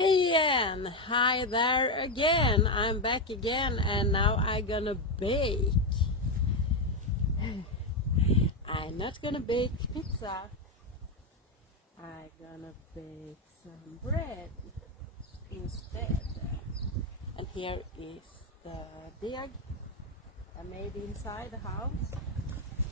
Hey Ann, hi there again. I'm back again and now I'm gonna bake. I'm not gonna bake pizza. I'm gonna bake some bread instead. And here is the dig I made inside the house.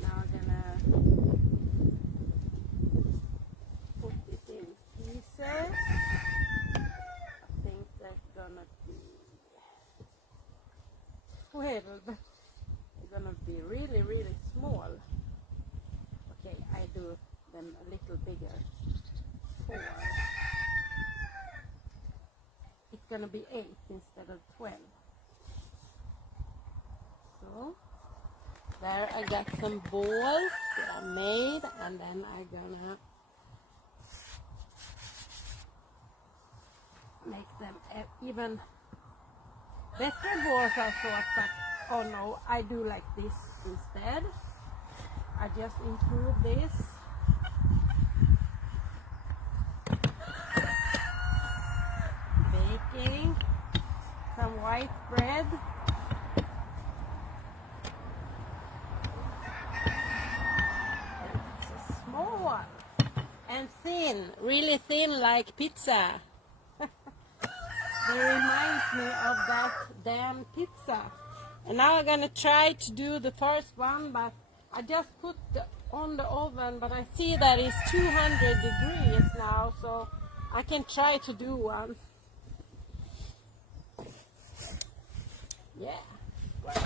Now I'm gonna put it in pieces. I think they're gonna be they're gonna be really small. Okay, I do them a little bigger. 4. It's gonna be 8 instead of 12. So there I got some balls that I made, and then I'm gonna make them even better balls, I thought, but oh no, I do like this instead. I just improve this. Baking some white bread. It's a small one and thin, really thin, like pizza. It reminds me of that damn pizza. And now I'm gonna try to do the first one, but I just put on the oven, but I see that it's 200 degrees now, so I can try to do one. Yeah, let's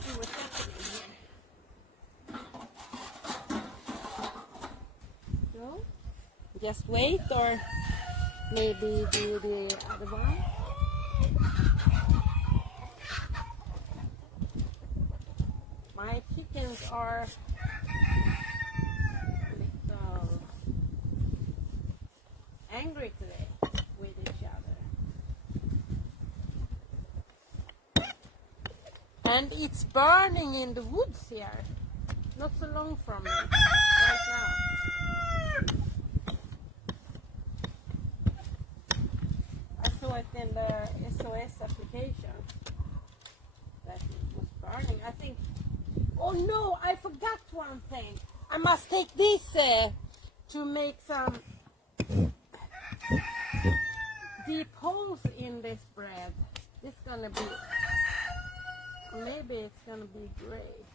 see what's happening here. So, just wait, or maybe do the other one. My chickens are a little angry today with each other. And it's burning in the woods here, not so long from me right now. I saw it in the SOS application that it was burning. I think, oh no, I forgot one thing. I must take this to make some deep holes in this bread. It's gonna be, maybe it's gonna be great.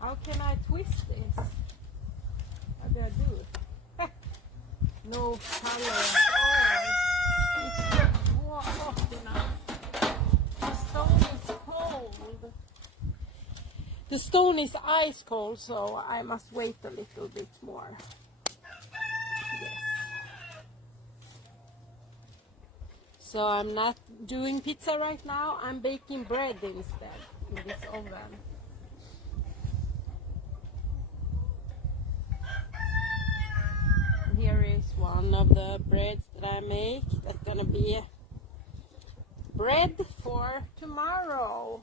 How can I twist this? How do I do it? No color. It's not hot enough. The stone is cold. The stone is ice cold, so I must wait a little bit more. Yes. So I'm not doing pizza right now. I'm baking bread instead in this oven. Here is one of the breads that I make. That's gonna be bread for tomorrow,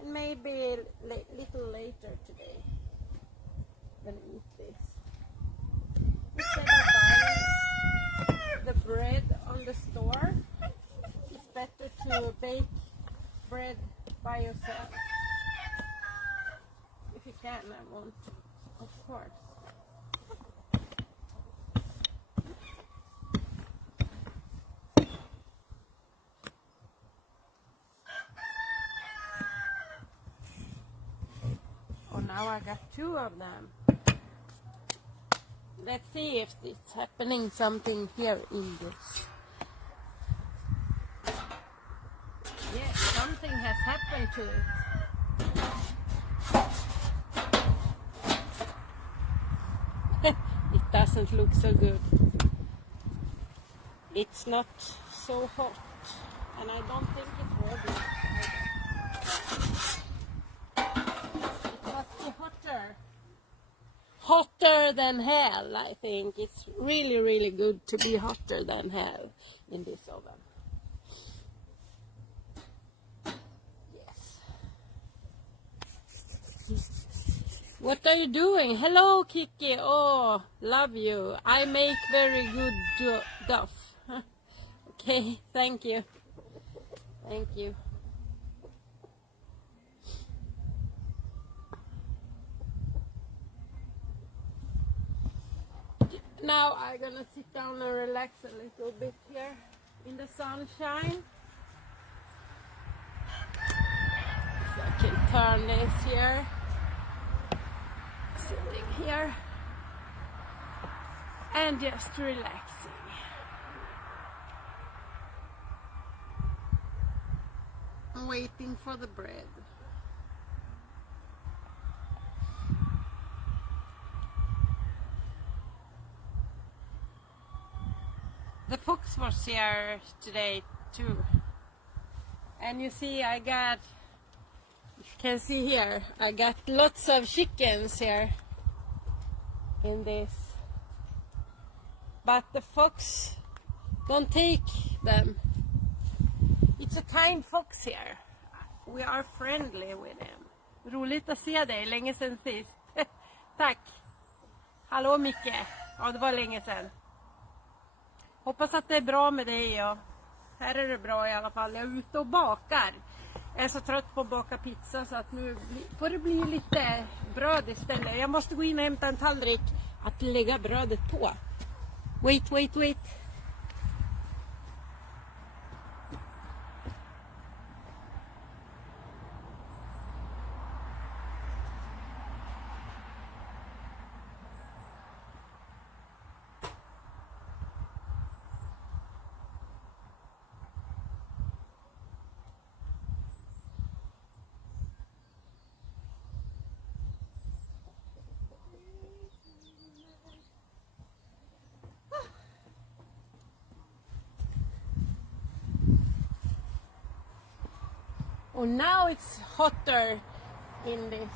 and maybe a little later today. I'm gonna eat this instead of buying the bread on the store. It's better to bake bread by yourself. If you can, I want to, of course. Now I got 2 of them. Let's see if it's happening something here in this. Yes, something has happened to it. It doesn't look so good. It's not so hot, and I don't think it will be. Hotter than hell, I think. It's really good to be hotter than hell in this oven. Yes. What are you doing? Hello, Kiki. Oh, love you. I make very good duff. Okay, thank you. Thank you. Now I'm gonna sit down and relax a little bit here in the sunshine. So I can turn this here. Sitting here and just relaxing. I'm waiting for the bread. The fox was here today too. And you see I got, you can see here, I got lots of chickens here in this. But the fox don't take them. It's a kind fox here. We are friendly with him. Roligt att se dig, länge sedan sist. Tack. Hallå Micke. Ja, det var länge sedan. Hoppas att det är bra med dig. Och här är det bra i alla fall. Jag är ute och bakar. Jag är så trött på att baka pizza så att nu får det bli lite bröd istället. Jag måste gå in och hämta en tallrik att lägga brödet på. Wait. Oh, now it's hotter in this.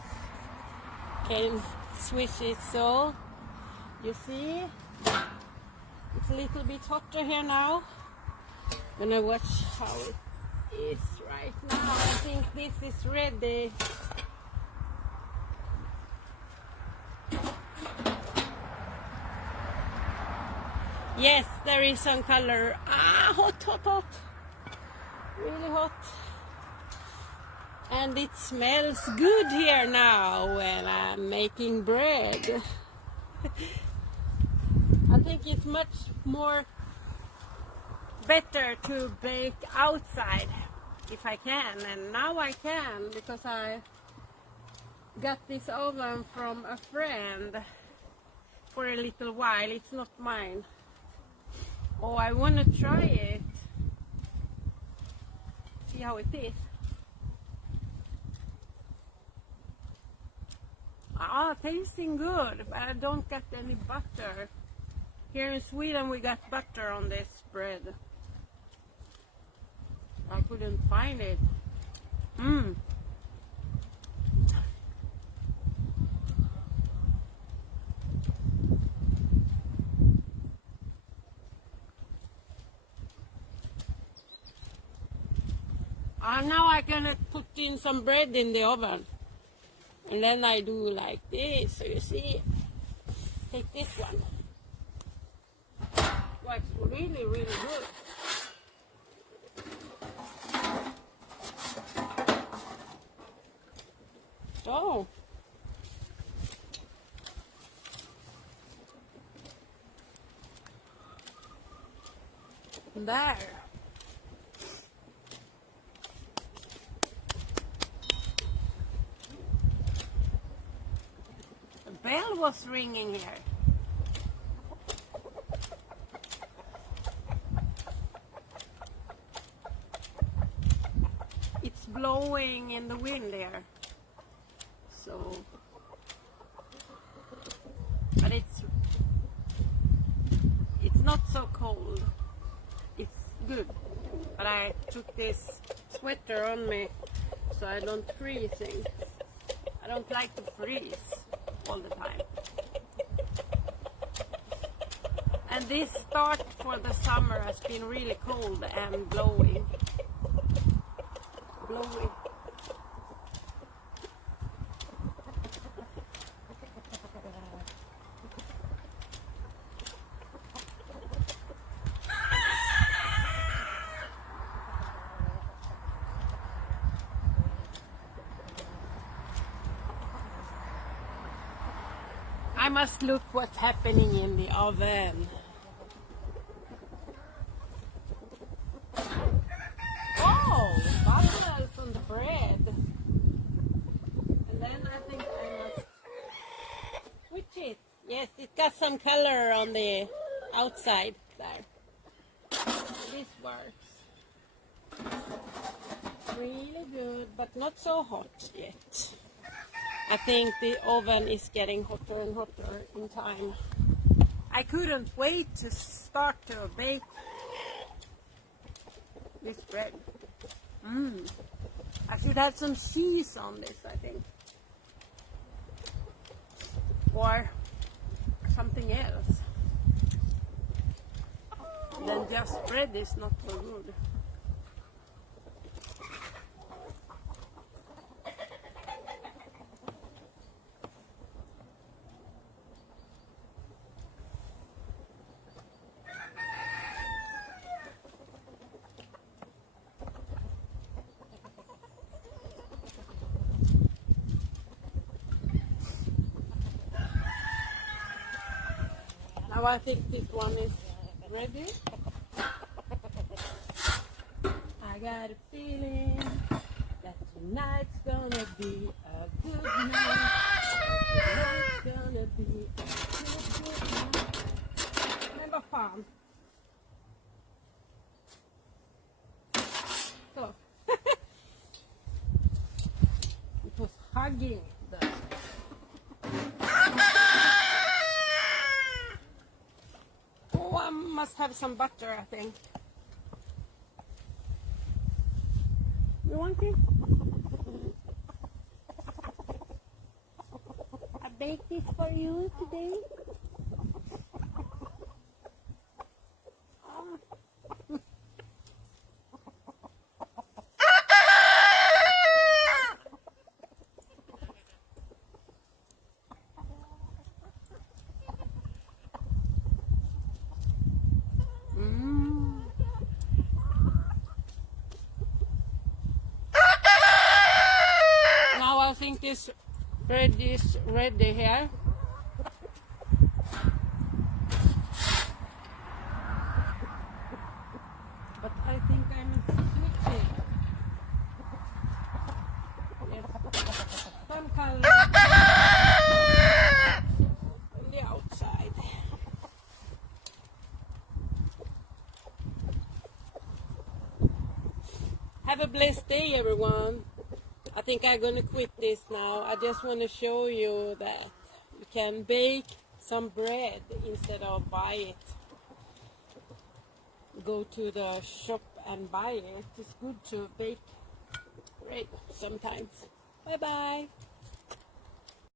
Can switch it so you see it's a little bit hotter here now. Gonna watch how it is right now. I think this is ready. Yes, there is some color. Ah, hot. Really hot. And it smells good here now when I'm making bread. I think it's much more better to bake outside if I can. And now I can because I got this oven from a friend for a little while. It's not mine. Oh, I want to try it. See how it is. Ah, tasting good, but I don't get any butter. Here in Sweden we got butter on this bread. I couldn't find it. Now I'm gonna put in some bread in the oven. And then I do like this, so you see. Take this one. Well, it's really, really good. So. There. Bell was ringing here. It's blowing in the wind here. So, but it's not so cold. It's good. But I took this sweater on me so I don't freeze. I don't like to freeze all the time. And this start for the summer has been really cold and blowing. I must look what's happening in the oven. Oh, bubbles on the bread. And then I think I must switch it. Yes, it got some color on the outside there. This works. Really good, but not so hot yet. I think the oven is getting hotter and hotter in time. I couldn't wait to start to bake this bread. I should have some cheese on this, I think. Or something else. Then just bread is not so good. Now I think this one is ready. I got a feeling that tonight's gonna be a good night. Tonight's gonna be a good night. Men vad fan. Så. It was hugging the... Oh, I must have some butter, I think. You want it? I baked this for you today. I think this bread is ready here. But I think I must switch it. Yes. Some color on the outside. Have a blessed day, everyone. I think I'm going to quit this now. I just want to show you that you can bake some bread instead of buy it. Go to the shop and buy it. It's good to bake bread sometimes. Bye bye.